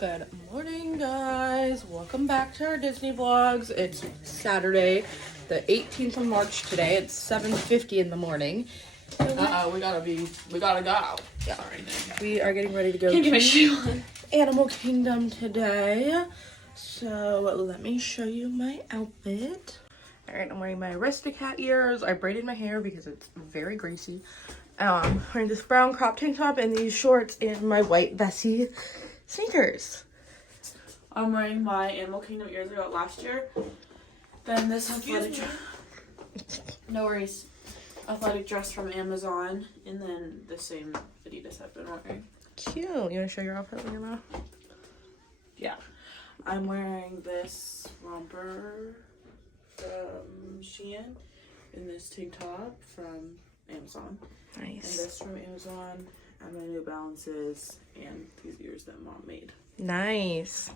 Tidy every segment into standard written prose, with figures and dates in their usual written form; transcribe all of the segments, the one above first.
Good morning, guys. Welcome back to our Disney vlogs. It's Saturday, the 18th of March today. It's 7:50 in the morning. We gotta go. Yeah. Sorry. We are getting ready to go Can't get my shoe on. Animal Kingdom today. So let me show you my outfit. All right, I'm wearing my Aristocat ears. I braided my hair because it's very greasy. Wearing this brown crop tank top and these shorts and my white Vessi sneakers. I'm wearing my Animal Kingdom ears I got last year. Then this athletic dress. No worries. Athletic dress from Amazon. And then the same Adidas I've been wearing. Cute. You want to show your outfit when you're out? Yeah. I'm wearing this romper from Shein. And this tank top from Amazon. Nice. And this from Amazon. And my New Balances. And these ears that Mom made. Nice.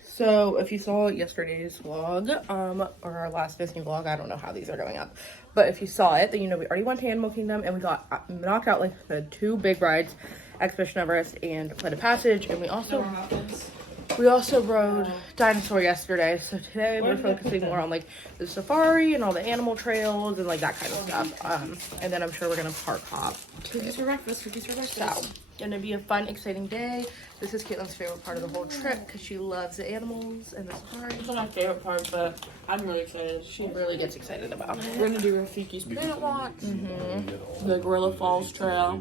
So if you saw yesterday's vlog, or our last Disney vlog, I don't know how these are going up, but if you saw it, then you know we already went to Animal Kingdom and we got knocked out like the two big rides, Expedition Everest and Flight of Passage, and we also rode Dinosaur yesterday. So today we're focusing more on like the safari and all the animal trails and like that kind of stuff. And then I'm sure we're gonna park hop too. Cookies for breakfast. So gonna be a fun, exciting day. This is Caitlin's favorite part of the whole trip because she loves the animals and the safari. It's not my favorite part, but I'm really excited. She really gets excited about it. We're gonna do Rafiki's Planet Walk, the Gorilla Falls Trail,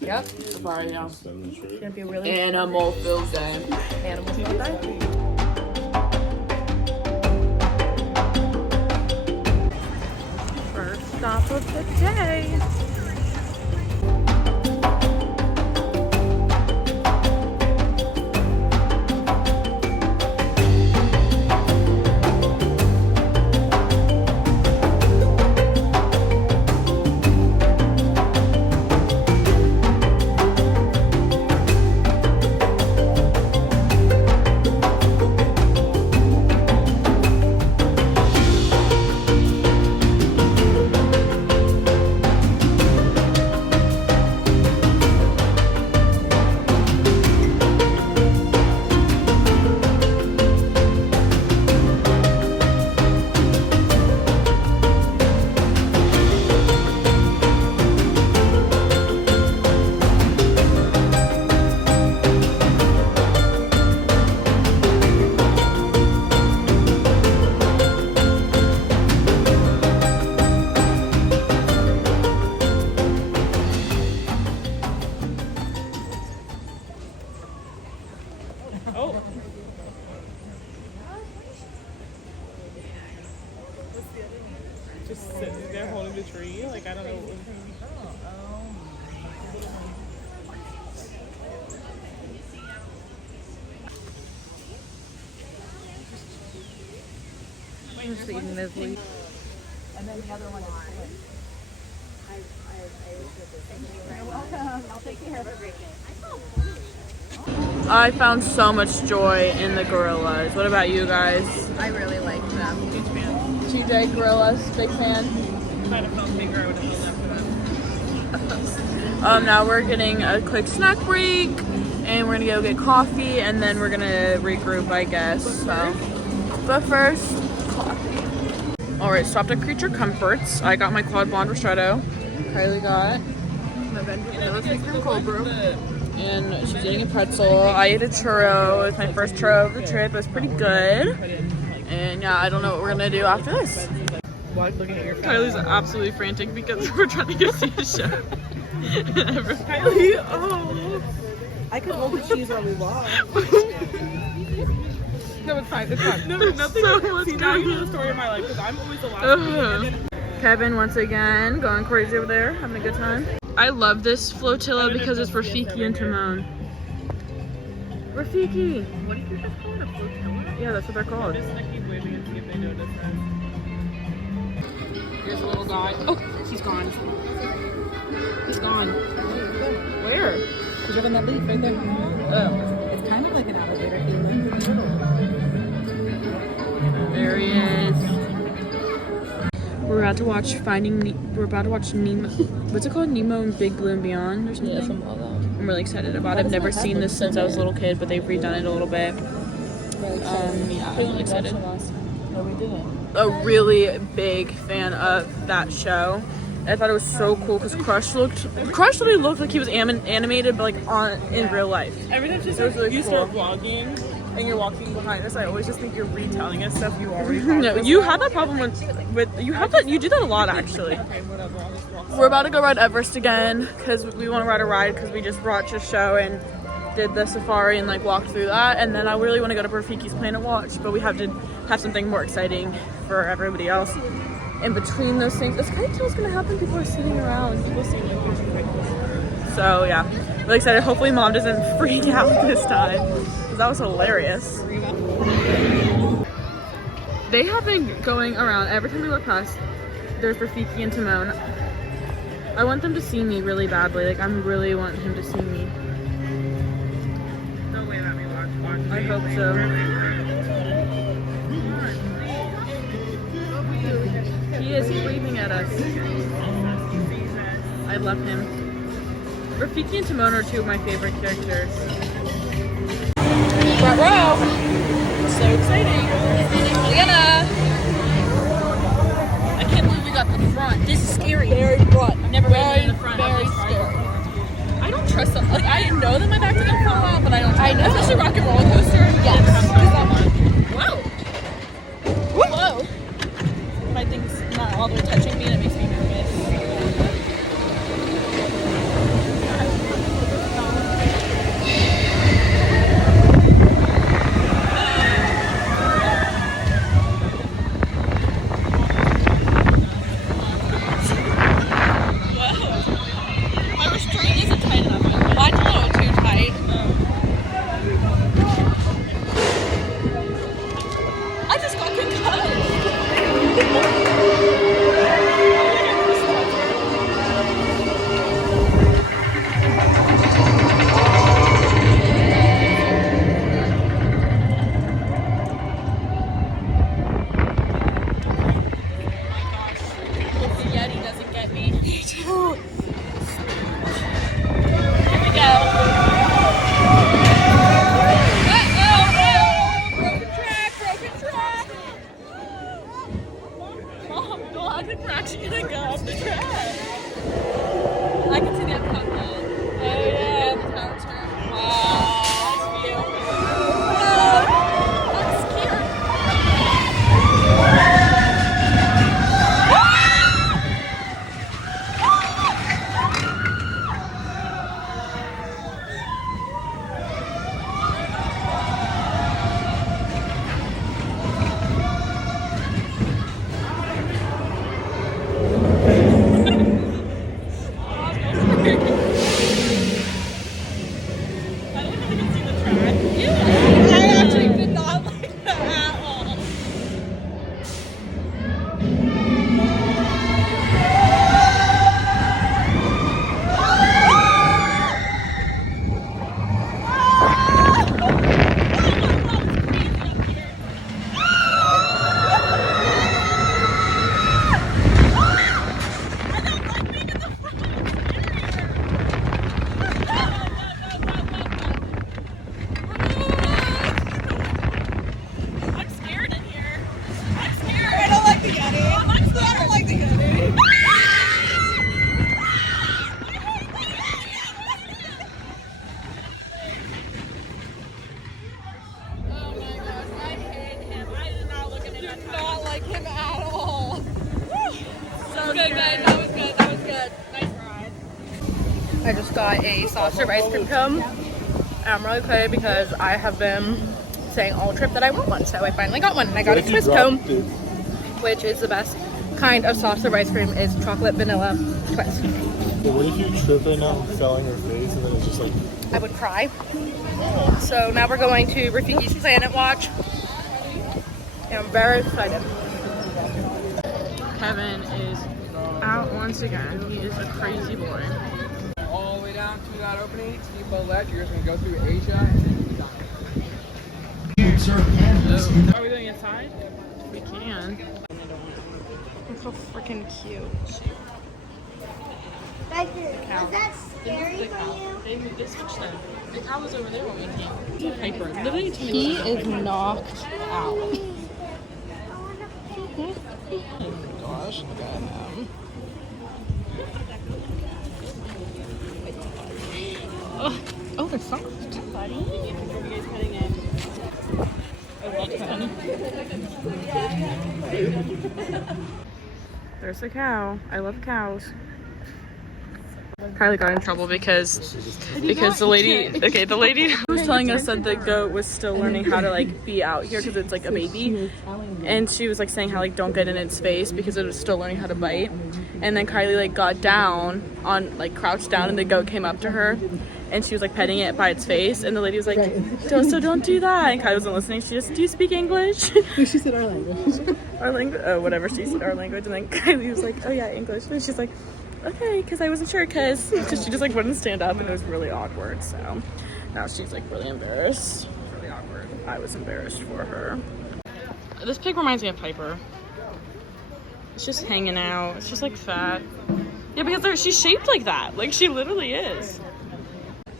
Yep. Safari, yeah. It's gonna be a really Animal Field Day. animal field day. First stop of the day. Just sitting there holding the tree, like I don't know what was gonna be. I'm just eating this leaf. And then the other one is You're welcome. I'll take care of it. I found so much joy in the gorillas. What about you guys? I really like them. Huge fan. TJ Gorillas, big fan. If I had a felt finger, I would have filled that for them. Now we're getting a quick snack break, and we're gonna go get coffee, and then we're gonna regroup, I guess. But first, coffee. All right, stopped at Creature Comforts. I got my Quad Blonde Ristretto. Kylie got My Benjamin from cold brew. and she's eating a pretzel. I ate a churro. It was my first churro of the trip. It was pretty good. And yeah, I don't know what we're gonna do after this. Why looking at your phone? Kyle's absolutely frantic because we're trying to go see a show. Kylie, oh. I could hold the cheese while we walk. No, it's fine. It's fine. No, nothing. See, now you know the story of my life because I'm always the last one. Kevin once again going crazy over there, having a good time. I love this flotilla because it's Rafiki and Timon. Rafiki! What do you think that's called? A flotilla? Yeah, that's what they're I'm called. just gonna keep waving and see if they notice us. Here's a little guy. Oh, he's gone. He's gone. Where? He's up on that leaf right there. Oh. It's kind of like an alligator human. There he is. We're about to watch Nemo. What's it called? Nemo and Big Blue and Beyond or something? Yeah, something like that. really excited about it. I've never seen this since I was a little kid, but they've redone it a little bit. Yeah, I'm really excited. No, we didn't. A really big fan of that show. I thought it was so cool because Crush literally looked like he was animated, but like in real life. Every time you start vlogging and you're walking behind us, I always just think you're retelling us stuff you already have. No, you have that problem with you do that a lot actually. Okay, whatever. I'll just walk. We're about to go ride Everest again because we want to ride a ride because we just watched a show and did the safari and like walked through that, and then I really want to go to Rafiki's Planet Watch, but we have to have something more exciting for everybody else. In between those things, it's kind of what's gonna happen. People are sitting around, people seeing like there's pictures. So yeah, really excited. Hopefully mom doesn't freak out this time because that was hilarious. They have been going around every time we walk past. There's Rafiki and Timon. I want them to see me really badly. Like I really want him to see me. No way, let me watch. I hope so. He is waving at us. I love him. Rafiki and Timon are two of my favorite characters. Front row! So exciting! Leanna! I can't believe we got the front. This is scary. Very front. I've never been in the front. Very scary. I don't trust them. Like, I know that my back's gonna fall out, but I don't trust them. Especially Rock and Roller Coaster. Yes. Wow. Whoa! My thing's not all the way touching me and it makes me nervous. Whoa. My restraint isn't tight enough. Mine's a little too tight. I just got concussed. I can see the Epcot pole. Oh yeah, the tower turn. Wow, that's beautiful. I'm scared. I actually did not like that at all. I'm scared in here. I'm scared. I don't like the Yeti. I'm scared. I don't like the Yeti. Oh my gosh, I hate him. I did not look at him. I did not like him at all. So good, guys. That was good. That was good. Nice ride. I just got a soft serve ice cream cone. And I'm really excited because I have been saying all trip that I want one, so I finally got one. I got a Swiss cone, which is the best kind of soft serve ice cream. Is chocolate vanilla twist. But what if you trip right now, fell on your face, and then it's just like... I would cry. So now we're going to Rafiki's Planet Watch. And I'm very excited. Kevin is out once again. He is a crazy boy. All the way down to that opening, steamboat left. You're just gonna go through Asia and then be done. Are we doing inside? We can. It's so freaking cute. Right here. That's They switched them. The cow was over there when we came. Piper. Literally, He is knocked out. Oh my gosh, look at him. Oh, they're soft. There's the cow. I love cows. Kylie got in trouble because the lady who was telling us that the goat was still learning how to like be out here because it's like a baby, and she was like saying how like don't get in its face because it was still learning how to bite. And then Kylie like got down on like crouched down, and the goat came up to her, and she was like petting it by its face, and the lady was like, don't do that. And Kylie wasn't listening. She just, do you speak English? She said our language. Our language, oh whatever. She said our language, and then Kylie was like, oh yeah, English. And she's like, okay, because I wasn't sure, because she just like wouldn't stand up, and it was really awkward. So now she's like really embarrassed. Really awkward. I was embarrassed for her. This pig reminds me of Piper. It's just hanging out. It's just like fat. Yeah, because she's shaped like that. Like she literally is.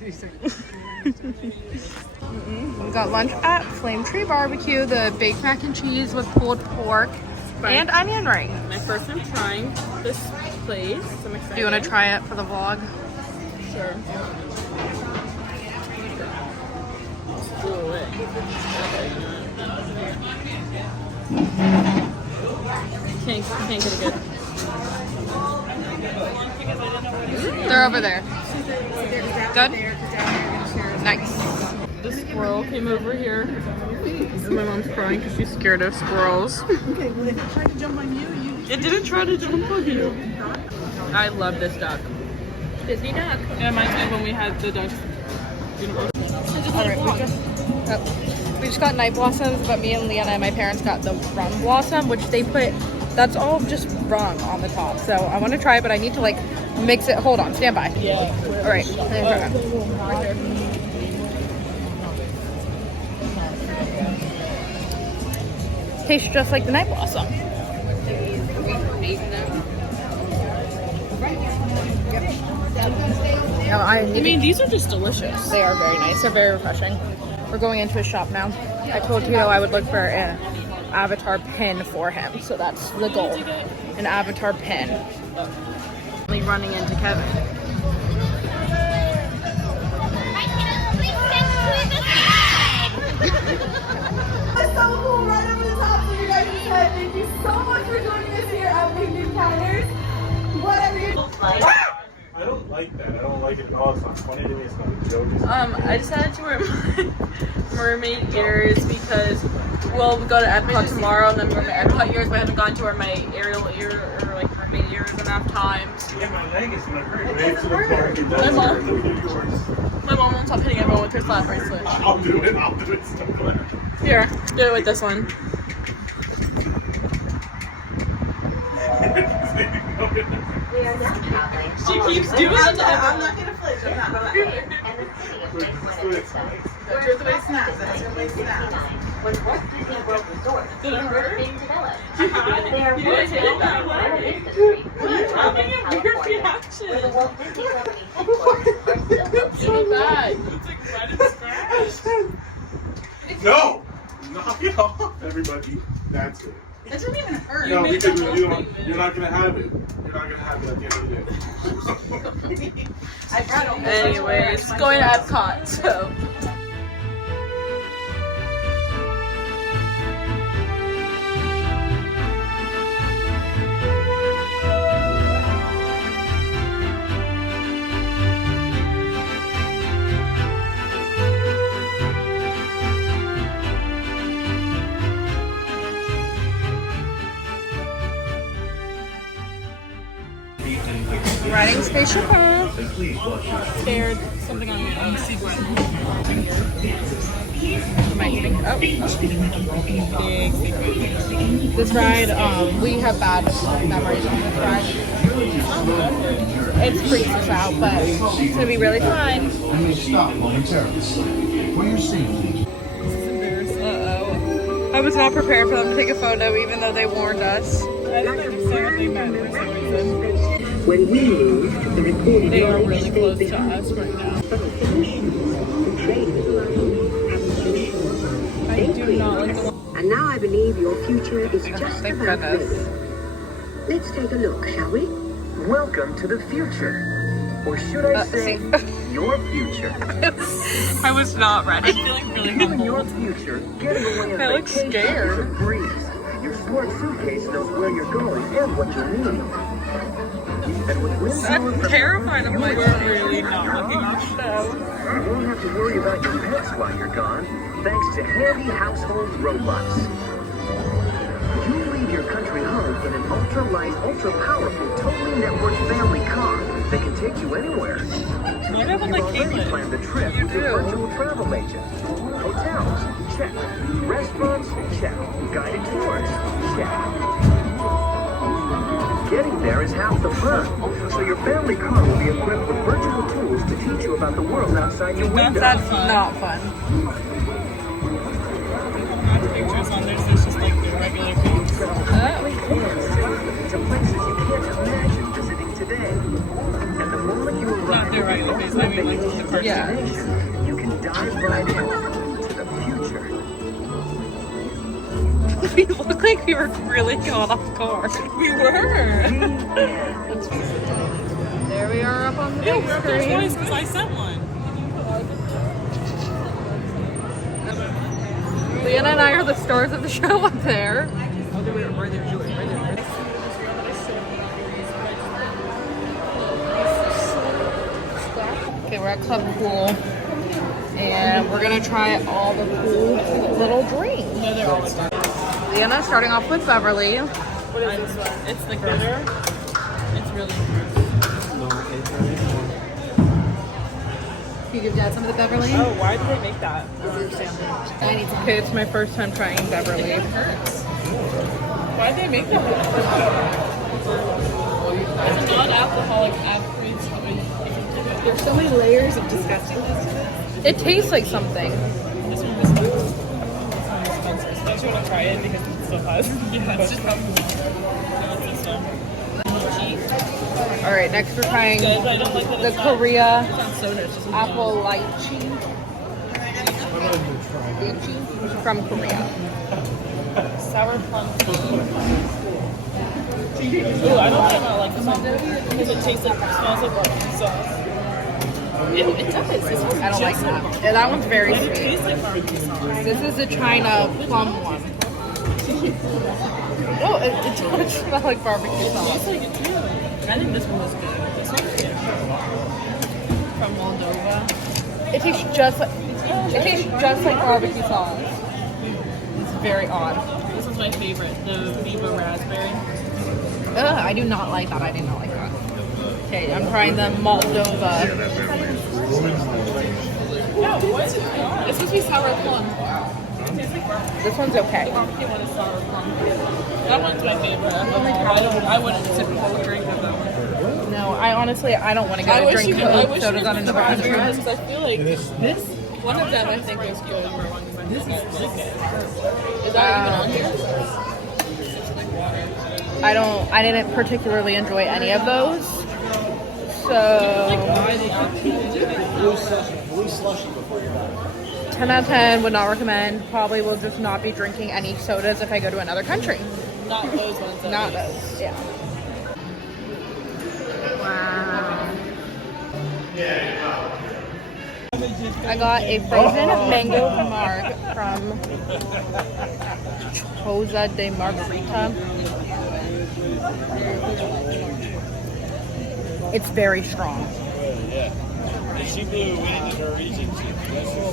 We got lunch at Flame Tree Barbecue, the baked mac and cheese with pulled pork and onion rings. My first time trying this place. I'm excited. Do you want to try it for the vlog? Sure. Can't get it good. They're over there. Good? Nice. The squirrel came over here. And my mom's crying because she's scared of squirrels. Okay, well, if it tried to jump on you, It didn't try to jump on you. I love this duck. Disney duck. It reminds me of when we had the ducks. Alright, we just got night blossoms, but me and Leanna and my parents got the rum blossom, which they put, that's all just rum on the top. So I want to try it, but I need to like mix it. Hold on, stand by. Yeah. Alright. Tastes just like the night blossom. I mean, these are just delicious. They are very nice. They're very refreshing. We're going into a shop now. I told Tito I would look for an avatar pin for him, so that's the goal. An avatar pin. Running into Kevin. That's so cool, right over the top of your guys' head. Thank you so much for joining us here at Big Encounters. Whatever you're I don't like that. I don't like it at all. It's not funny to me. It's not a joke. I decided to wear my mermaid ears because, well, we go to Epcot tomorrow, and then wear my Epcot ears, but I haven't gone to wear my Ariel ear or like mermaid ears enough times. Yeah, my leg is gonna hurt. Right to the park. It does hurt. Look at yours. My mom won't stop hitting everyone with her flat bracelet. I'll do it. I'll do it. Here, do it with this one. She keeps doing that. I'm not gonna flinch. I'm not gonna Where's the way snap? That's your way snap. When Walt Disney World Resort Did it hurt? being developed, You there didn't hit it that way. You're having a weird reaction. the Walt Disney World headquarters So bad. It's like red and scratched. No! Knock it off, everybody. That's it. It doesn't even hurt. No, because you're not gonna have it. You're not gonna have it at the end of the day. I brought almost Anyways, going to Epcot, so. Riding Spaceship Earth. Scared. Something on the sequin. Am I eating? Oh. Big sequin. This ride, we have bad memories on this ride. It freaks us out, but it's gonna be really fun. Stop momentarily. For your safety. Uh-oh. I was not prepared for them to take a photo, even though they warned us. I didn't understand what they meant for some reason. When we moved, the recorded They are knowledge really stayed close to behind. us right now. But the solutions, the trade with Iran, haven't been I do not like the one. And now I believe your future is just Thank about goodness. ready. Let's take a look, shall we? Welcome to the future. Or should I say, your future. I was not ready. I'm feeling really In your future, getting away on I look vacation scared. is a breeze. Your smart suitcase knows where you're going and what you need. And with wind power I'm from terrified of We're myself. Really not looking our show. You won't have to worry about your pets while you're gone, thanks to handy household robots. You leave your country home in an ultra-light, ultra-powerful, totally networked family car that can take you anywhere. Why do I look You've like already Katelyn? planned the trip with your virtual travel agent. Hotels, check. Restaurants, check. Guided tours, check. Getting there is half the fun, so your family car will be equipped with virtual tools to teach you about the world outside your window. That's not fun. Pictures on this, it's just like the regular things. To places you can't imagine visiting today. And the moment you arrive Not the regular face, I mean like just the person. destination, you can dive right into the future. We look like we were really caught off guard. We were. There we are up on the Yeah, big we're up there screen. twice because I sent one. Leanna and I are the stars of the show up there. Okay, we're at Club Cool, and we're gonna try all the cool little drinks. No, they're all Leanna's starting off with Beverly. What is this one? It's the glitter. It's really Can you give Dad some of the Beverly? Oh, why did they make that? I don't understand. I need some. Okay, it's my first time trying Beverly. Why did they make that? It's a non-alcoholic ad-free something. There's so many layers of disgustingness to this. It tastes like something. This one is expensive. Don't you want to try it because it still has? Yeah, it's just this one. All right, next we're trying Good, but I don't like that the it's not- Korea It's not soda, it's just apple lychee. Lychee from Korea. sour plum tea. Ooh, I don't think I like this one because it tastes like, smells like barbecue sauce. Ew, it does. This one's I don't like just that. Yeah, that one's very It sweet. tastes like barbecue sauce. This is the China plum one. Oh, it does smell like barbecue sauce. It's like it too. I think this one was good. This one's good. From Moldova. It tastes just like barbecue sauce. It's very odd. This is my favorite, the Viva Raspberry. Ugh, I do not like that. I do not like that. Okay, I'm trying the Moldova. No, what is it not? It's supposed to be sour plum. This one's okay. Barbecue one is sour plum. That one's my favorite. I wouldn't typically drink of that one. No, I don't want to go drink Coke sodas on another raspberries country. because I feel like this one of them I think is good. This is Is that even on here? I didn't particularly enjoy any of those. So 10 out of 10 would not recommend. Probably will just not be drinking any sodas if I go to another country. Not those ones. Not those, yeah. Wow. I got a frozen mango marg from Cosa de Margarita. It's very strong. It's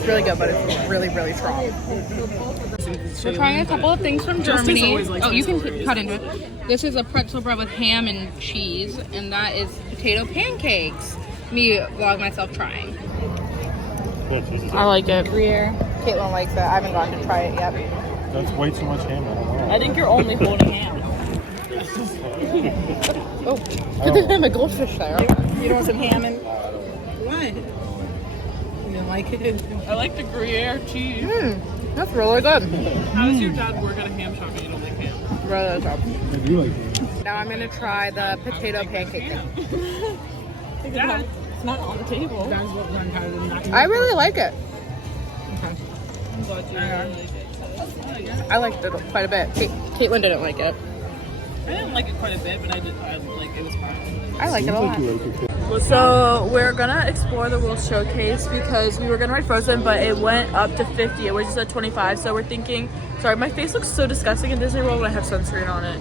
really good, but it's really, really strong. We're trying a couple of things from Germany. Oh, you can cut into it. This is a pretzel bread with ham and cheese, and that is potato pancakes. Me vlog myself trying. I like it. Gruyere. Caitlin likes it. I haven't gotten to try it yet. That's way too much ham. I don't want I think you're only holding ham. Oh, there's a goldfish there. You don't want some ham and what? You don't like it? I like the Gruyere cheese. That's really good. How does your dad work at a ham shop and you don't like ham? Really good. I do like ham. now I'm gonna try the potato pancake thing. Yeah, it's not on the table. That's what I'm kind of I really like it. I'm glad you really like it. I liked it quite a bit. Caitlin didn't like it. I didn't like it quite a bit, but I like it was fine. I like it a lot. So we're gonna explore the World Showcase because we were gonna ride Frozen, but it went up to 50. It was just at 25. So we're thinking, sorry, my face looks so disgusting in Disney World when I have sunscreen on it.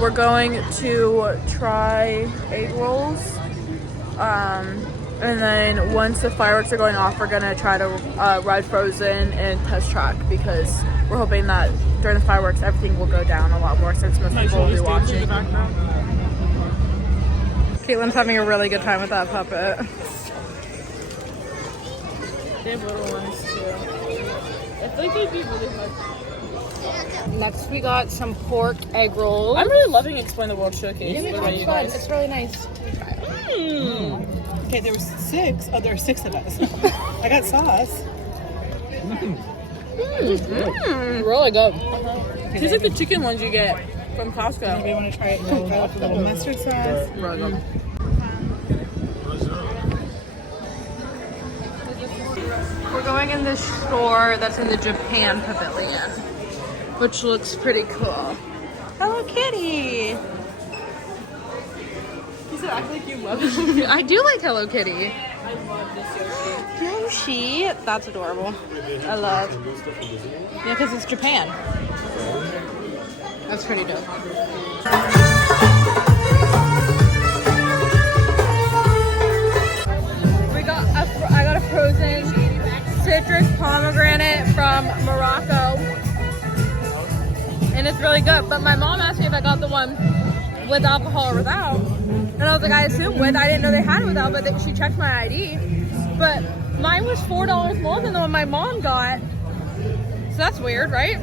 We're going to try egg rolls. And then once the fireworks are going off, we're gonna try to ride Frozen and test track because we're hoping that during the fireworks everything will go down a lot more since most people will be watching. Caitlin's having a really good time with that puppet. They have little ones too. I think they'd be really hard. Next we got some pork egg rolls. I'm really loving Explain the World Showcase. What about you fun. guys? It's really nice. Okay, there were 6. Oh, there are 6 of us. I got sauce. Really good. These like the chicken ones you get from Costco. Maybe I want to try it with a little mustard sauce. We're going in this store that's in the Japan Pavilion, which looks pretty cool. Hello Kitty! You said act like you love it. I do like Hello Kitty. I love this Yoshi. Yoshi, that's adorable. I love. Yeah, because it's Japan. That's pretty dope. I got a frozen citrus pomegranate from Morocco, and it's really good. But my mom asked me if I got the one with alcohol or without, and I was like, I assume with. I didn't know they had it without, but she checked my ID. But mine was $4 more than the one my mom got. So that's weird, right?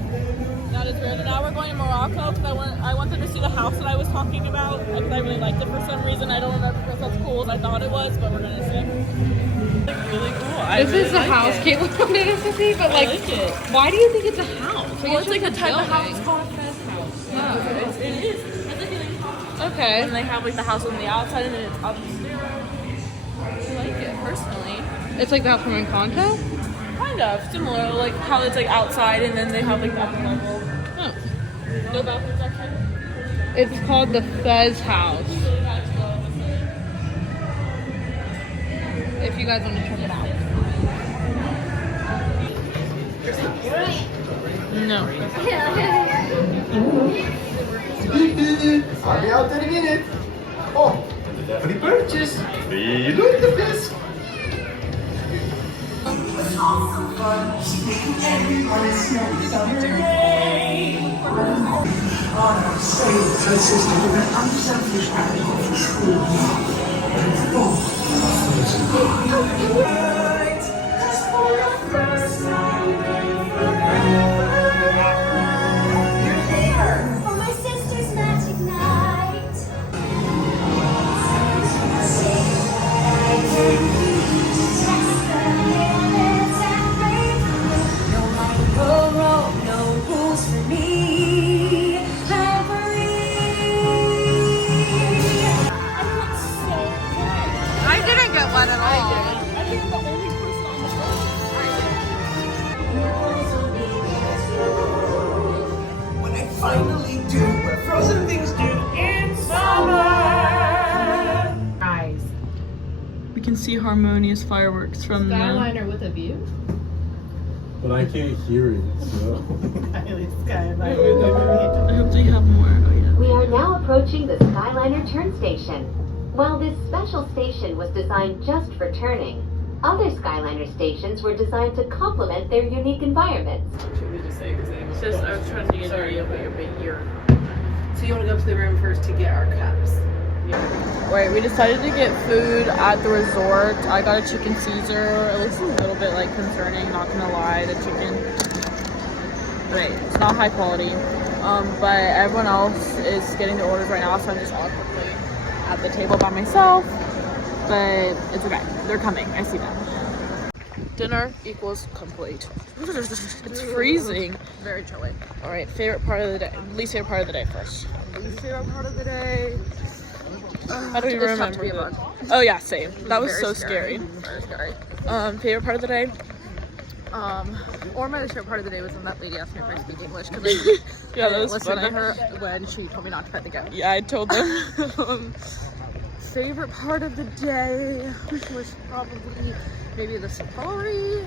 That is weird. And now we're going to Morocco because I wanted to see the house that I was talking about because I really liked it for some reason. I don't remember if it's as cool as I thought it was, but we're gonna see. It's like really cool. This is the house Caitlin wanted us to see, but like, it. why do you think it's a house? Well, it's like a type of house called a Fez house. Oh. It is. It's like Okay. and they have like the house on the outside and then it's upstairs. I like it personally. It's like the house from Encanto? Kind of similar, like how it's like outside and then they have like the upper level. Oh. No bathrooms outside. It's called the Fez House. If you guys want to check it out. No. I'll be out in a minute. Oh, definitely purchase. You look the best. I didn't get one at all. I think I'm the only person on the phone. When I finally do what frozen things do in summer. Eyes. We can see harmonious fireworks from the Skyliner with a view? But I can't hear it, so. I hope they have more. Oh yeah. We are now approaching the Skyliner turn station. While this special station was designed just for turning, other Skyliner stations were designed to complement their unique environments. Should we just say because it's just I was trying to get your ear. So you want to go up to the room first to get our cups? Wait, we decided to get food at the resort. I got a chicken Caesar. It looks a little bit like concerning, not gonna lie. The chicken, wait, it's not high quality. But everyone else is getting the orders right now, so I'm just awkwardly at the table by myself. But it's okay. They're coming. I see them. Dinner equals complete. It's freezing. Very chilly. All right, favorite part of the day. Least favorite part of the day first. Least favorite part of the day. I don't even remember. To be a bug. Oh yeah, same. That was Very so scary. scary. Very scary. Favorite part of the day? Or my favorite part of the day was when that lady asked me if I speak English because Yeah, that was listened funny. to her when she told me not to pet the goat. Yeah, I told them. Favorite part of the day was probably maybe the safari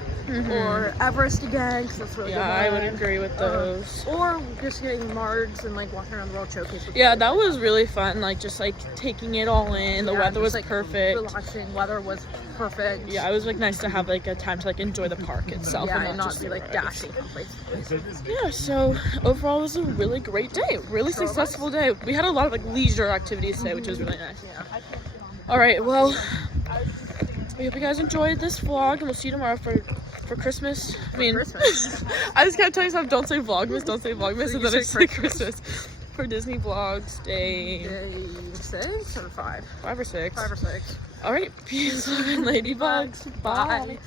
or Everest again because that's really good. Yeah, I would agree with those. Or just getting margs and like walking around the World Showcase. Yeah, that was really fun. Like just like taking it all in. The weather was like, perfect. Relaxing. Weather was perfect. Yeah, it was like nice to have like a time to like enjoy the park itself. Yeah, and not just be like dashing from place to place. Yeah, so overall it was a really great day. Really successful day. We had a lot of like leisure activities today, which was really nice. Yeah. All right, well, we hope you guys enjoyed this vlog, and we'll see you tomorrow for Christmas. I mean, Christmas. I just kept telling myself, don't say Vlogmas, don't say Vlogmas, and then I say Christmas. Christmas. For Disney Vlogs Day... Day 6 or 5? 5 or 6. 5 or 6. All right, peace, love, and ladybugs. Bye. Bye.